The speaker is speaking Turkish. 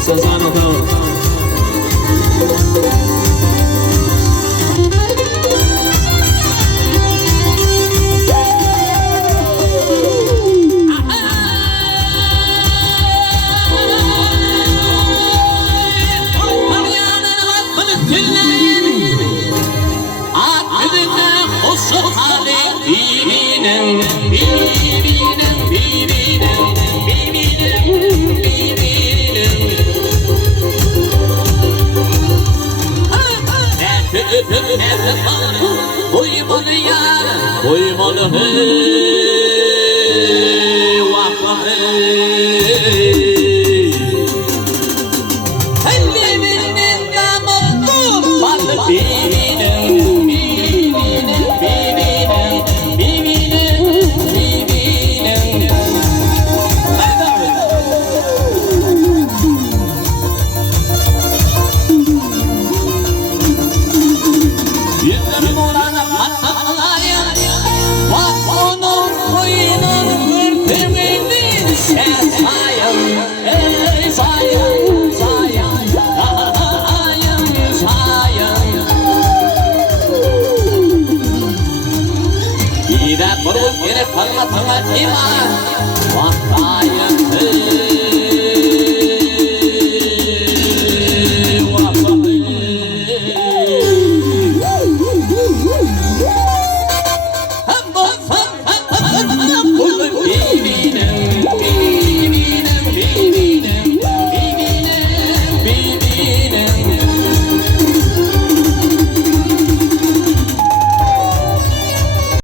Sazano Uyumalı yar, uyumalı hey, vah hey. Ellerinin damı balı birinin, birinin, birinin, birinin, birinin. Yüzüm olanı patlatmalar, bak onun koyunun hırtımını sen sayın, ey sayın, sayın, sayın, sayın. Bir de burun yere parlatma iman, bak sayın,